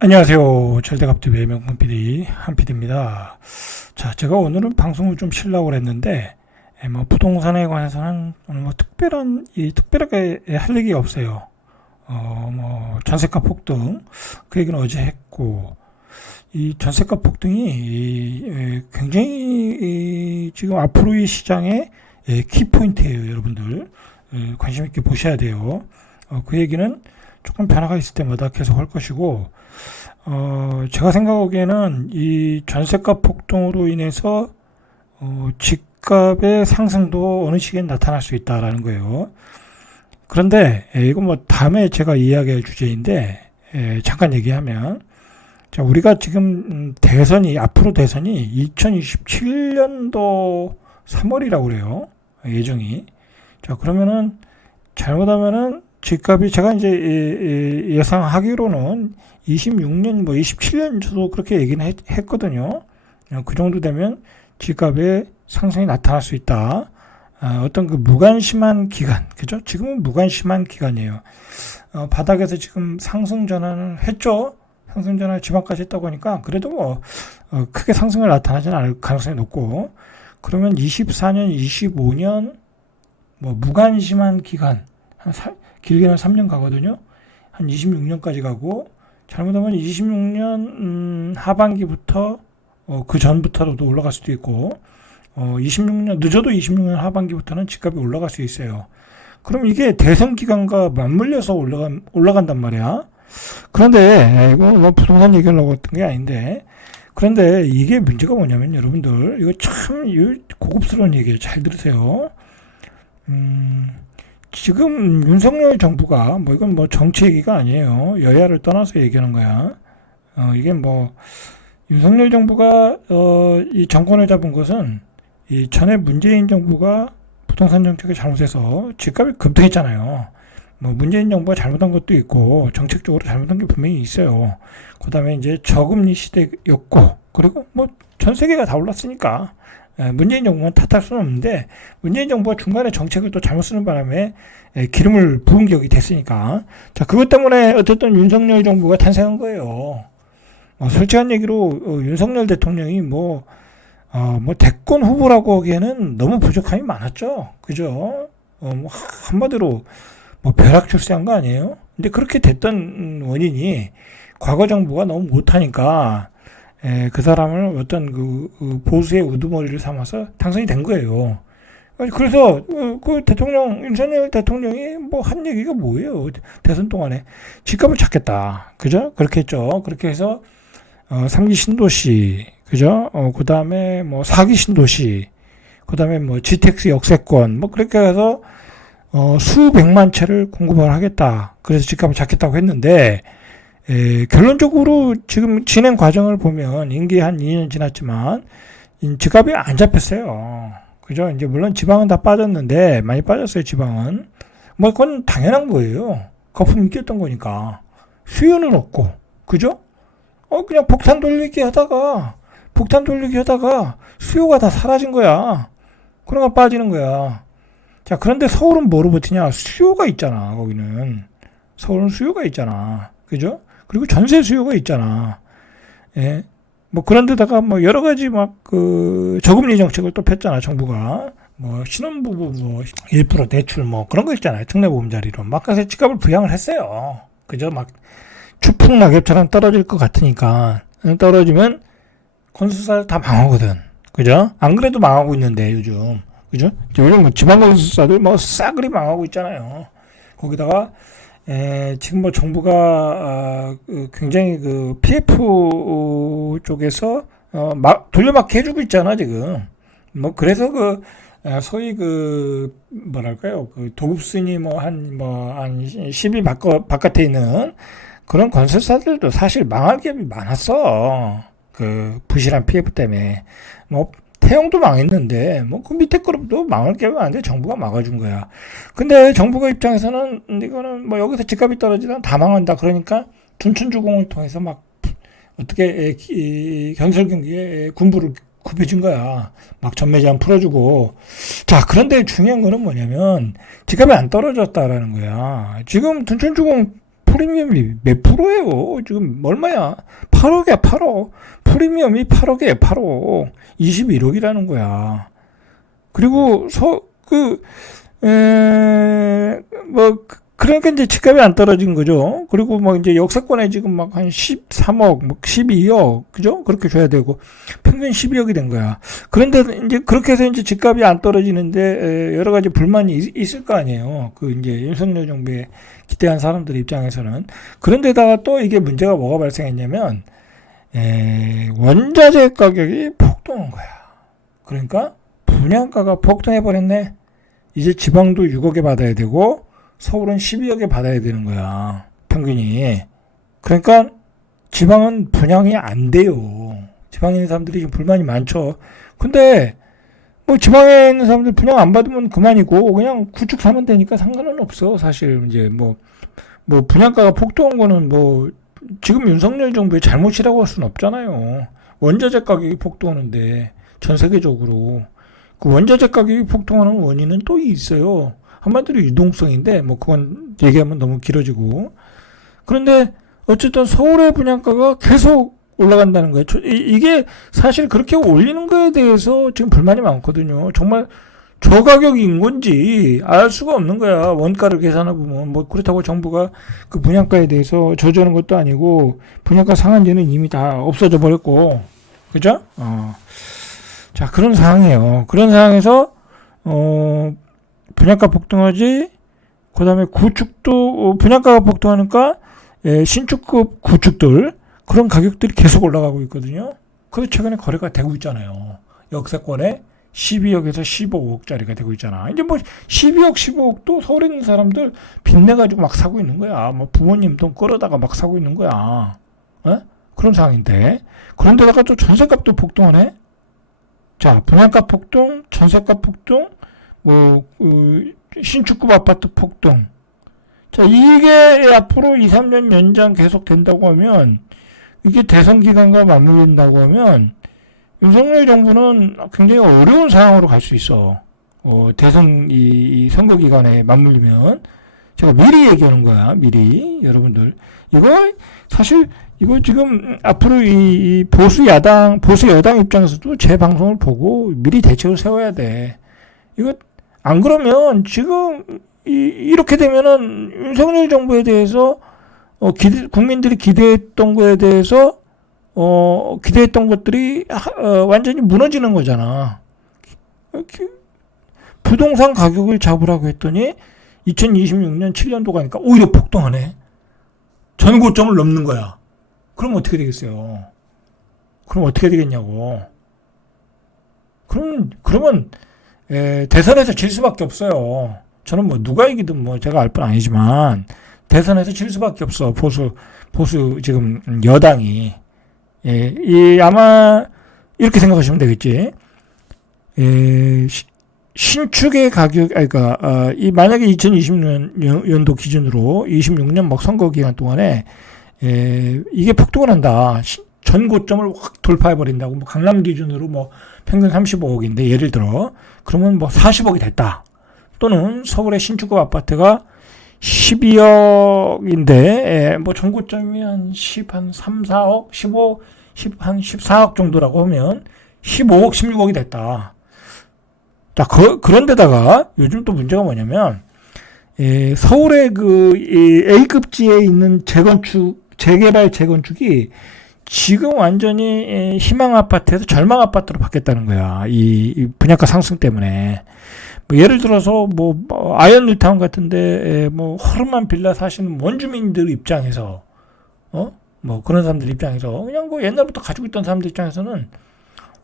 안녕하세요. 절대갑투의 명품 PD 한PD입니다. 자, 제가 오늘은 방송을 좀 쉬려고 했는데, 예, 뭐 부동산에 관해서는 오늘 뭐 특별한 이 특별하게 할 얘기가 없어요. 어, 뭐 전세가 폭등 그 얘기는 어제 했고, 이 전세가 폭등이 이, 예, 굉장히 이, 지금 앞으로의 시장의 예, 키포인트예요, 여러분들. 예, 관심 있게 보셔야 돼요. 어, 그 얘기는 조금 변화가 있을 때마다 계속 할 것이고, 어, 제가 생각하기에는 이 전세가 폭등으로 인해서 어, 집값의 상승도 어느 시기에 나타날 수 있다라는 거예요. 그런데 에, 이건 뭐 다음에 제가 이야기할 주제인데 에, 잠깐 얘기하면 자, 우리가 지금 음, 대선이 앞으로 대선이 2027년도 3월이라고 그래요. 예정이. 자, 그러면은 잘못하면은 집값이 제가 이제 예상하기로는 26년 뭐 27년 저도 그렇게 얘기는 했, 했거든요. 어, 그 정도 되면 집값의 상승이 나타날 수 있다. 아, 어떤 그 무관심한 기간, 그죠? 지금은 무관심한 기간이에요. 어, 바닥에서 지금 상승 전환을 했죠. 상승 전환을 지방까지 했다고 하니까 그래도 뭐 어, 크게 상승을 나타나지는 않을 가능성이 높고 그러면 24년, 25년 뭐 무관심한 기간 한 사- 길게는 3년 가거든요. 한 26년까지 가고 잘못하면 26년 음, 하반기부터 어, 그 전부터도 올라갈 수도 있고 어, 26년 늦어도 26년 하반기부터는 집값이 올라갈 수 있어요. 그럼 이게 대선 기간과 맞물려서 올라간 올라간단 말이야. 그런데 이거 뭐 부동산 얘기하려고 했던 게 아닌데 그런데 이게 문제가 뭐냐면 여러분들 이거 참이 고급스러운 얘기예요. 잘 들으세요. 음, 지금 윤석열 정부가 뭐 이건 뭐 정치 얘기가 아니에요. 여야를 떠나서 얘기하는 거야. 어, 이게 뭐 윤석열 정부가 어, 이 정권을 잡은 것은 이 전에 문재인 정부가 부동산 정책을 잘못해서 집값이 급등했잖아요. 뭐 문재인 정부가 잘못한 것도 있고 정책적으로 잘못한 게 분명히 있어요. 그다음에 이제 저금리 시대였고 그리고 뭐 전 세계가 다 올랐으니까 예, 문재인 정부만 탓할 수는 없는데 문재인 정부가 중간에 정책을 또 잘못 쓰는 바람에 예, 기름을 부은 격이 됐으니까 자 그것 때문에 어쨌든 윤석열 정부가 탄생한 거예요. 어, 솔직한 얘기로 어, 윤석열 대통령이 뭐 어, 뭐 대권 후보라고 하기에는 너무 부족함이 많았죠. 그죠? 어, 뭐 한마디로 뭐 벼락 출세한 거 아니에요? 근데 그렇게 됐던 원인이 과거 정부가 너무 못하니까 에, 그 사람을 어떤 그, 그 보수의 우두머리를 삼아서 당선이 된 거예요. 그래서 어, 그 대통령 윤석열 대통령이 뭐 한 얘기가 뭐예요? 대선 동안에 집값을 찾겠다, 그죠? 그렇게 했죠. 그렇게 해서 어, 3기 신도시, 그죠? 어, 그 다음에 뭐 4기 신도시, 그 다음에 뭐 GTX 역세권, 뭐 그렇게 해서 어, 수백만 채를 공급을 하겠다. 그래서 집값을 잡겠다고 했는데, 에, 결론적으로 지금 진행 과정을 보면 임기 한 2년 지났지만 이 집값이 안 잡혔어요. 그죠? 이제 물론 지방은 다 빠졌는데 많이 빠졌어요. 지방은 뭐 그건 당연한 거예요. 거품이 꼈던 거니까 수요는 없고 그죠? 어 그냥 폭탄 돌리기 하다가 폭탄 돌리기 하다가 수요가 다 사라진 거야. 그러면 빠지는 거야. 자 그런데 서울은 뭐로 버티냐? 수요가 있잖아. 거기는 서울은 수요가 있잖아. 그죠? 그리고 전세 수요가 있잖아. 예. 뭐 그런 데다가 뭐 여러 가지 막 그 저금리 정책을 또 폈잖아, 정부가. 뭐 신혼부부 뭐 1% 대출 뭐 그런 거 있잖아요. 특례보험자리로. 막 가서 집값을 부양을 했어요. 그죠? 막 추풍 낙엽처럼 떨어질 것 같으니까 떨어지면 건설사들 다 망하거든. 그죠? 안 그래도 망하고 있는데 요즘. 그죠? 요즘 뭐 지방 건설사들 뭐 싸그리 망하고 있잖아요. 거기다가 에, 지금 뭐 정부가 아, 그 굉장히 그 PF 쪽에서 어, 막 돌려막기 해주고 있잖아 지금. 뭐 그래서 그 아, 소위 그 뭐랄까요 그 도급순이 뭐 한 뭐한 10이 바깥 바깥에 있는 그런 건설사들도 사실 망할 기업이 많았어. 그 부실한 PF 때문에 뭐 태용도 망했는데 뭐 그 밑에 그룹도 망할 기업이 많은데 정부가 막아준 거야. 근데 정부가 입장에서는 이거는 뭐 여기서 집값이 떨어지면 다 망한다. 그러니까 둔촌주공을 통해서 막 어떻게 이 건설 경기에 군부를 굽혀준 거야. 막 전매제한 풀어주고. 자, 그런데 중요한 거는 뭐냐면 집값이 안 떨어졌다라는 거야. 지금 둔촌주공 프리미엄이 몇 프로예요? 지금 얼마야? 8억이야, 8억. 프리미엄이 8억이에요, 8억. 21억이라는 거야. 그리고 서, 그, 에, 뭐, 그- 그러니까 이제 집값이 안 떨어진 거죠. 그리고 뭐 이제 역세권에 지금 막 한 13억, 뭐 12억, 그죠? 그렇게 줘야 되고, 평균 12억이 된 거야. 그런데 이제 그렇게 해서 이제 집값이 안 떨어지는데, 에, 여러 가지 불만이 있, 있을 거 아니에요. 그 이제 윤석열 정부에 기대한 사람들 입장에서는. 그런데다가 또 이게 문제가 뭐가 발생했냐면, 에, 원자재 가격이 폭등한 거야. 그러니까 분양가가 폭등해 버렸네. 이제 지방도 6억에 받아야 되고 서울은 12억에 받아야 되는 거야. 평균이. 그러니까 지방은 분양이 안 돼요. 지방에 있는 사람들이 지금 불만이 많죠. 근데 뭐 지방에 있는 사람들 분양 안 받으면 그만이고 그냥 구축 사면 되니까 상관은 없어. 사실 이제 뭐뭐 분양가가 폭등한 거는 뭐 지금 윤석열 정부의 잘못이라고 할 수는 없잖아요. 원자재 가격이 폭등하는데 전 세계적으로 그 원자재 가격이 폭등하는 원인은 또 있어요. 한마디로 유동성인데 뭐 그건 얘기하면 너무 길어지고 그런데 어쨌든 서울의 분양가가 계속 올라간다는 거예요. 이게 사실 그렇게 올리는 거에 대해서 지금 불만이 많거든요. 정말 저가격인 건지 알 수가 없는 거야. 원가를 계산해 보면 뭐 그렇다고 정부가 그 분양가에 대해서 저주하는 것도 아니고 분양가 상한제는 이미 다 없어져 버렸고 그죠? 어. 자 그런 상황이에요. 그런 상황에서 어 분양가 폭등하지 그 다음에 구축도 어, 분양가가 폭등하니까 예, 신축급 구축들 그런 가격들이 계속 올라가고 있거든요. 그래서 최근에 거래가 되고 있잖아요. 역세권에 12억에서 15억짜리가 되고 있잖아. 이제 뭐 12억, 15억도 서울에 있는 사람들 빚내 가지고 막 사고 있는 거야. 뭐 부모님 돈 끌어다가 막 사고 있는 거야. 어? 그런 상황인데. 그런데다가 또 전세값도 폭등하네? 자, 분양가 폭등, 전세값 폭등, 뭐, 그, 신축급 아파트 폭등. 자, 이게 앞으로 2, 3년 연장 계속 된다고 하면, 이게 대선 기간과 맞물린다고 하면, 윤석열 정부는 굉장히 어려운 상황으로 갈 수 있어. 어, 대선 이, 이 선거 기간에 맞물리면 제가 미리 얘기하는 거야. 미리 여러분들 이거 사실 이거 지금 앞으로 이, 이 보수 야당 보수 여당 입장에서도 제 방송을 보고 미리 대책을 세워야 돼. 이거 안 그러면 지금 이, 이렇게 되면은 윤석열 정부에 대해서 어, 기대, 국민들이 기대했던 거에 대해서 어, 기대했던 것들이 하- 어, 완전히 무너지는 거잖아. 부동산 가격을 잡으라고 했더니 2026년 7년도 가니까 오히려 폭등하네. 전 고점을 넘는 거야. 그럼 어떻게 되겠어요? 그럼 어떻게 되겠냐고. 그러면 그러면 에, 대선에서 질 수밖에 없어요. 저는 뭐 누가 이기든 뭐 제가 알 건 아니지만 대선에서 질 수밖에 없어. 보수 보수 지금 여당이 예, 이 아마 이렇게 생각하시면 되겠지. 예, 시- 신축의 가격, 아니, 그니까, 어, 이, 만약에 2020년 연- 연도 기준으로 26년 막 선거 기간 동안에, 예, 이게 폭등을 한다. 시- 전 고점을 확 돌파해 버린다고, 뭐, 강남 기준으로 뭐, 평균 35억인데, 예를 들어, 그러면 뭐, 40억이 됐다. 또는 서울의 신축급 아파트가 12억인데, 예, 뭐, 전 고점이 한 10, 한 3, 4억, 15, 10, 한 14억 정도라고 하면, 15억, 16억이 됐다. 자, 그, 그런데다가 요즘 또 문제가 뭐냐면, 예, 서울의 그, 이 A급지에 있는 재건축, 재개발 재건축이 지금 완전히 예, 희망 아파트에서 절망 아파트로 바뀌었다는 거야. 이, 이 분양가 상승 때문에. 뭐 예를 들어서 뭐, 뭐 아이언 뉴타운 같은데 예, 뭐 허름한 빌라 사시는 원주민들 입장에서 어? 뭐 그런 사람들 입장에서 그냥 뭐 옛날부터 가지고 있던 사람들 입장에서는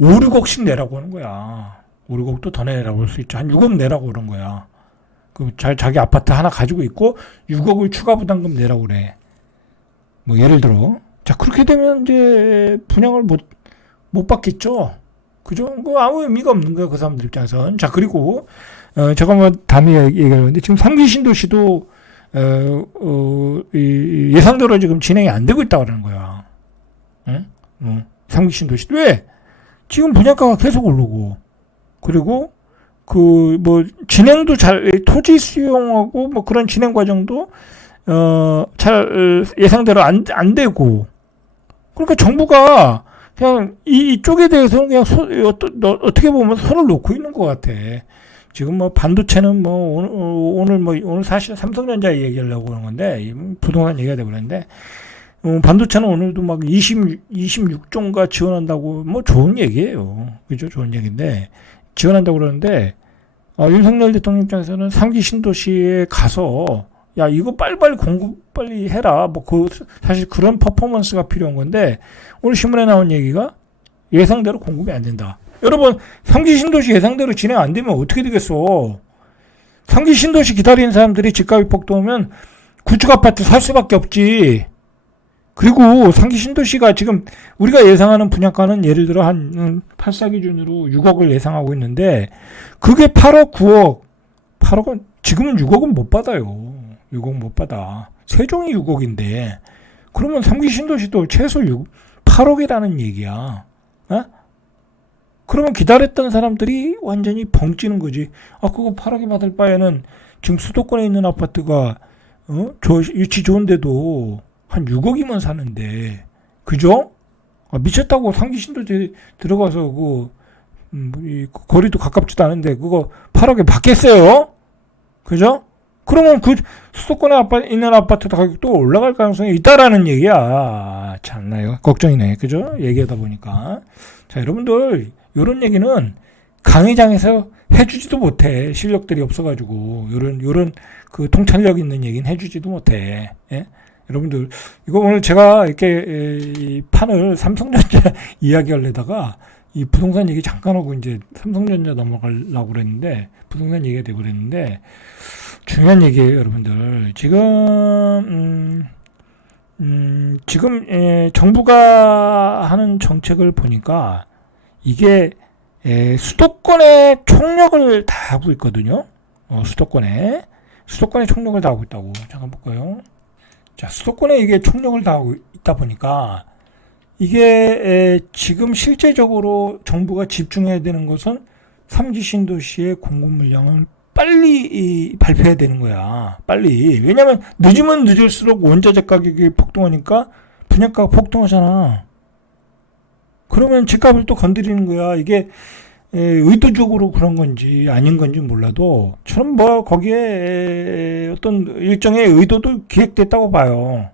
5, 6억씩 내라고 하는 거야. 5, 6억도 더 내라고 할 수 있죠. 한 6억 내라고 그런 거야. 그, 자, 자기 아파트 하나 가지고 있고 6억을 추가 부담금 내라고 그래. 뭐, 예를 들어. 자, 그렇게 되면 이제 분양을 못, 못 받겠죠. 그죠? 그 아무 의미가 없는 거야, 그 사람들 입장에선. 자, 그리고, 어, 제가 뭐 다음에 얘기하는데 지금 상기 신도시도, 어, 어, 이, 예상대로 지금 진행이 안 되고 있다고 그러는 거야. 응? 어, 상기 신도시. 왜? 지금 분양가가 계속 오르고, 그리고 그 뭐 진행도 잘 토지 수용하고 뭐 그런 진행 과정도 어, 잘 예상대로 안, 안 되고 그러니까 정부가 그냥 이, 이쪽에 대해서는 그냥 손, 어, 어떻게 보면 손을 놓고 있는 것 같아. 지금 뭐 반도체는 뭐 오늘, 오늘 뭐 오늘 사실 삼성전자 얘기하려고 그런 건데 부동산 얘기가 되버렸는데 어, 반도체는 오늘도 막 20, 26종가 지원한다고 뭐 좋은 얘기예요. 그죠? 좋은 얘기인데 지원한다고 그러는데 어, 윤석열 대통령 입장에서는 상기 신도시에 가서 야 이거 빨리빨리 공급 빨리 해라 뭐 그 사실 그런 퍼포먼스가 필요한 건데 오늘 신문에 나온 얘기가 예상대로 공급이 안 된다. 여러분 상기 신도시 예상대로 진행 안 되면 어떻게 되겠어? 상기 신도시 기다리는 사람들이 집값이 폭등하면 구축 아파트 살 수밖에 없지. 그리고 상기 신도시가 지금 우리가 예상하는 분양가는 예를 들어 한 8사 기준으로 6억을 예상하고 있는데 그게 8억, 9억, 8억은 지금은 6억은 못 받아요. 6억 못 받아. 세종이 6억인데 그러면 상기 신도시도 최소 6, 8억이라는 얘기야. 어? 그러면 기다렸던 사람들이 완전히 벙찌는 거지. 아 그거 8억에 받을 바에는 지금 수도권에 있는 아파트가 어? 저 위치 좋은데도 한 6억이면 사는데 그죠? 아, 미쳤다고 상기신도 들어가서 그 음, 이 거리도 가깝지도 않은데 그거 8억에 받겠어요? 그죠? 그러면 그 수도권에 아파, 있는 아파트 가격도 올라갈 가능성이 있다라는 얘기야. 아, 참나요. 걱정이네. 그죠? 얘기하다 보니까. 자, 여러분들, 요런 얘기는 강의장에서 해주지도 못해. 실력들이 없어가지고. 요런, 요런 그 통찰력 있는 얘기는 해주지도 못해. 예? 여러분들 이거 오늘 제가 이렇게 이 판을 삼성전자 이야기하려다가 이 부동산 얘기 잠깐 하고 이제 삼성전자 넘어가려고 그랬는데 부동산 얘기가 되고 그랬는데 중요한 얘기예요 여러분들. 지금 음, 음 지금 에, 정부가 하는 정책을 보니까 이게 에, 수도권에 총력을 다 하고 있거든요. 어, 수도권에. 수도권에 총력을 다 하고 있다고 잠깐 볼까요? 자, 수도권에 이게 총력을 다하고 있다 보니까 이게 지금 실제적으로 정부가 집중해야 되는 것은 삼기 신도시의 공급 물량을 빨리 발표해야 되는 거야. 빨리. 왜냐면 늦으면 늦을수록 원자재 가격이 폭등하니까 분양가가 폭등하잖아. 그러면 집값을 또 건드리는 거야. 이게 의도적으로 그런 건지 아닌 건지 몰라도 저는 뭐 거기에 어떤 일정의 의도도 기획됐다고 봐요.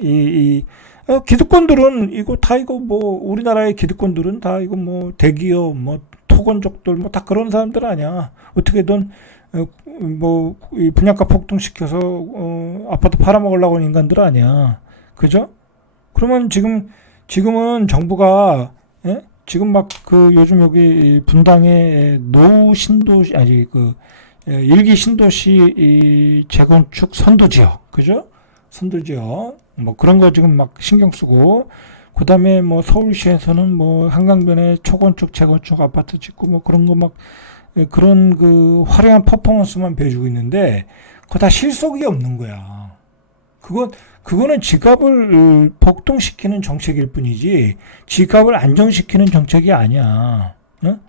이, 이 어, 기득권들은 이거 다 이거 뭐 우리나라의 기득권들은 다 이거 뭐 대기업 뭐 토건족들 뭐 다 그런 사람들 아니야. 어떻게든 어, 뭐 분양가 폭등시켜서 어, 아파트 팔아먹으려고 하는 인간들 아니야. 그죠? 그러면 지금 지금은 정부가 예? 지금 막 그 요즘 여기 분당의 노 신도시 아니 그 예, 일기 신도시 재건축 선도 지역 그죠? 선도 지역 뭐 그런 거 지금 막 신경 쓰고 그다음에 뭐 서울시에서는 뭐 한강변에 초건축 재건축 아파트 짓고 뭐 그런 거막 예, 그런 그 화려한 퍼포먼스만 배주고 있는데 그거 다 실속이 없는 거야. 그건 그거는 집값을 폭등시키는 정책일 뿐이지 집값을 안정시키는 정책이 아니야. 어?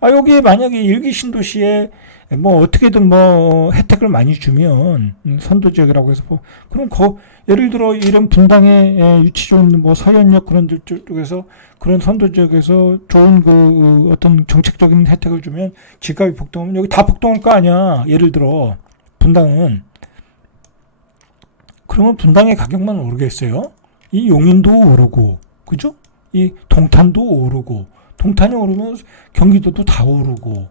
아 여기 만약에 일기 신도시에 뭐 어떻게든 뭐 혜택을 많이 주면 음, 선도 지역이라고 해서 뭐 그럼 거 예를 들어 이런 분당에 좋은 뭐 서현역 그런 들 쪽에서 그런 선도 지역에서 좋은 그 어떤 정책적인 혜택을 주면 집값이 폭등하면 여기 다 폭등할 거 아니야. 예를 들어 분당은 그러면 분당의 가격만 오르겠어요? 이 용인도 오르고, 그죠? 이 동탄도 오르고, 동탄이 오르면 경기도도 다 오르고,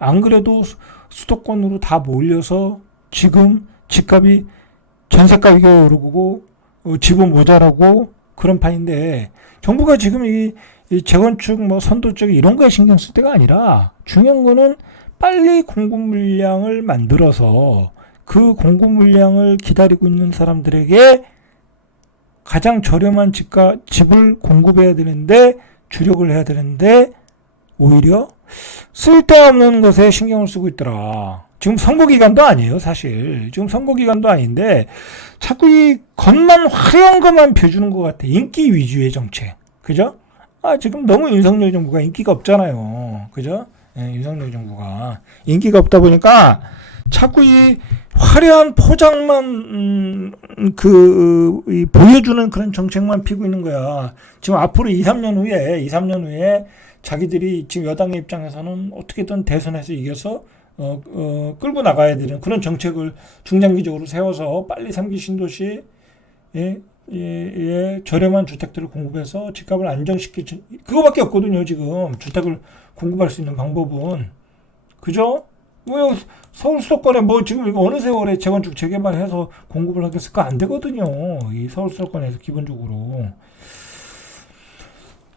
안 그래도 수도권으로 다 몰려서 지금 집값이 전세 가격이 오르고, 어, 집은 모자라고 그런 판인데, 정부가 지금 이, 이 재건축 뭐 선도적 이런 거에 신경 쓸 때가 아니라 중요한 거는 빨리 공급 물량을 만들어서 그 공급 물량을 기다리고 있는 사람들에게 가장 저렴한 집가, 집을 공급해야 되는데, 주력을 해야 되는데, 오히려 쓸데없는 것에 신경을 쓰고 있더라. 지금 선거기간도 아니에요, 사실. 지금 선거기간도 아닌데, 자꾸 이 겉만 화려한 것만 펴주는 것 같아. 인기 위주의 정책. 그죠? 아, 지금 너무 윤석열 정부가 인기가 없잖아요. 그죠? 예, 윤석열 정부가. 인기가 없다 보니까, 자꾸 이 화려한 포장만 음, 그 이, 보여주는 그런 정책만 피고 있는 거야. 지금 앞으로 2, 3년 후에 2, 3년 후에 자기들이 지금 여당의 입장에서는 어떻게든 대선에서 이겨서 어, 어, 끌고 나가야 되는 그런 정책을 중장기적으로 세워서 빨리 3기 신도시 예, 예, 예, 저렴한 주택들을 공급해서 집값을 안정시키 그거밖에 없거든요 지금. 주택을 공급할 수 있는 방법은. 그죠? 뭐 서울 수도권에 뭐 지금 이거 어느 세월에 재건축 재개발해서 공급을 하겠을까? 안 되거든요. 이 서울 수도권에서 기본적으로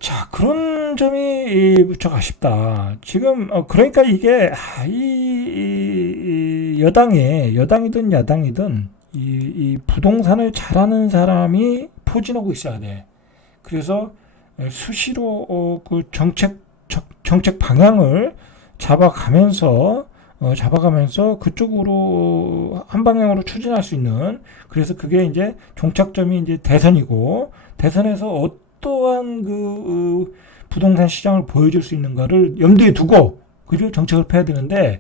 자 그런 점이 이 무척 아쉽다 지금 어, 그러니까 이게 아, 이, 이, 이 여당에 여당이든 야당이든 이, 이 부동산을 잘하는 사람이 포진하고 있어야 돼. 그래서 수시로 어, 그 정책 정- 정책 방향을 잡아가면서 어, 잡아가면서 그쪽으로 한 방향으로 추진할 수 있는 그래서 그게 이제 종착점이 이제 대선이고 대선에서 어 떠한 그 어, 부동산 시장을 보여줄 수 있는가를 염두에 두고 그리고 정책을 펴야 되는데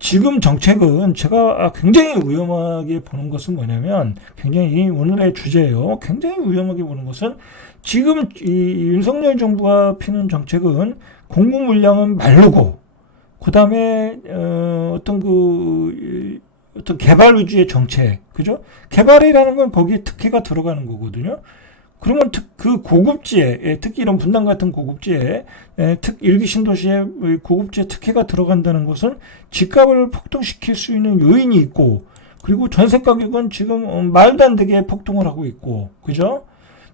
지금 정책은 제가 굉장히 위험하게 보는 것은 뭐냐면 굉장히 오늘의 주제예요. 굉장히 위험하게 보는 것은 지금 이 윤석열 정부가 피는 정책은 공급 물량은 마르고 그다음에 어, 어떤 그 이, 어떤 개발 위주의 정책 그죠? 개발이라는 건 거기에 특혜가 들어가는 거거든요. 그러면 특, 그 고급지에 예, 특히 이런 분당 같은 고급지에 예, 특 일기 신도시에 고급지에 특혜가 들어간다는 것은 집값을 폭등시킬 수 있는 요인이 있고 그리고 전세 가격은 지금 어, 말도 안 되게 폭등을 하고 있고 그죠?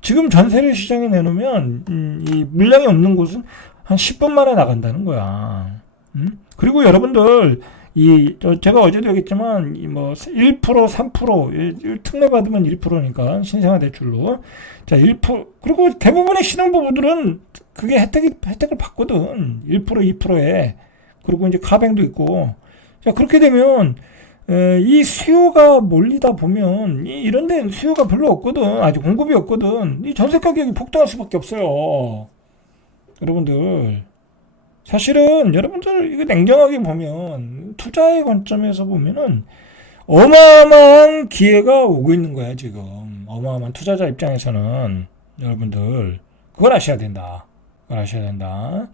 지금 전세를 시장에 내놓으면 음, 이 물량이 없는 곳은 한 10분 만에 나간다는 거야. 음? 그리고 여러분들 이 저- 제가 어제도 얘기했지만 이뭐1% 3% 이- 특례 받으면 1%니까 신생아 대출로. 자 1% 그리고 대부분의 신혼부부들은 그게 혜택이 혜택을 받거든. 1% 2%에. 그리고 이제 가뱅도 있고. 자 그렇게 되면 에, 이 수요가 몰리다 보면 이, 이런 데는 수요가 별로 없거든. 아직 공급이 없거든. 이 전세 가격이 폭등할 수밖에 없어요. 여러분들 사실은 여러분들 이거 냉정하게 보면 투자의 관점에서 보면은 어마어마한 기회가 오고 있는 거야 지금. 어마어마한 투자자 입장에서는 여러분들 그걸 아셔야 된다. 그걸 아셔야 된다.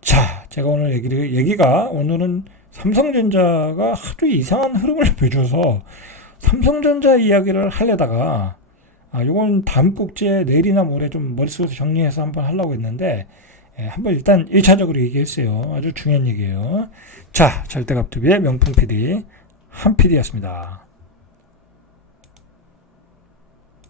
자 제가 오늘 얘기를 얘기가 오늘은 삼성전자가 하도 이상한 흐름을 보여줘서 삼성전자 이야기를 하려다가 아 요건 다음 꼭지에 내일이나 모레 좀 머릿속에서 정리해서 한번 하려고 했는데 예, 한번 일단 1차적으로 얘기했어요. 아주 중요한 얘기예요. 자, 절대갑투비의 명품 PD 한 PD였습니다.